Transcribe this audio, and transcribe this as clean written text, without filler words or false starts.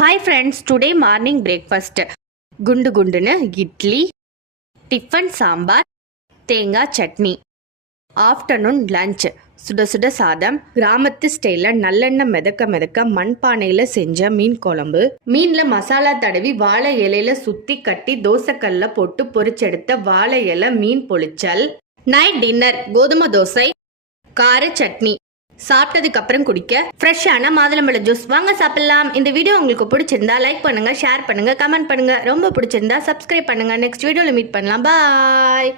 Hi friends, today morning breakfast குண்டு குண்டுன்னு idli, tiffin sambar, தேங்காய் chutney. Afternoon lunch சுட சுட சாதம், கிராமத்து ஸ்டைலில் நல்லெண்ணெய் மிதக்க மண்பானையில் செஞ்ச மீன் குழம்பு, மீனில் மசாலா தடவி வாழை இலையில சுற்றி கட்டி தோசைக்கல்ல போட்டு பொரிச்செடுத்த வாழை இலை மீன் பொளிச்சல். நைட் டின்னர் கோதுமை தோசை, கார சட்னி. சாப்பிட்டதுக்கு அப்புறம் குடிக்க ஃப்ரெஷ்ஷான மாதுளம்பழ ஜூஸ். வாங்க சாப்பிடலாம். இந்த வீடியோ உங்களுக்கு பிடிச்சிருந்தா லைக் பண்ணுங்க, ஷேர் பண்ணுங்க, கமெண்ட் பண்ணுங்க. ரொம்ப பிடிச்சிருந்தா சப்ஸ்கிரைப் பண்ணுங்க. நெக்ஸ்ட் வீடியோவில் மீட் பண்ணலாம். பாய்.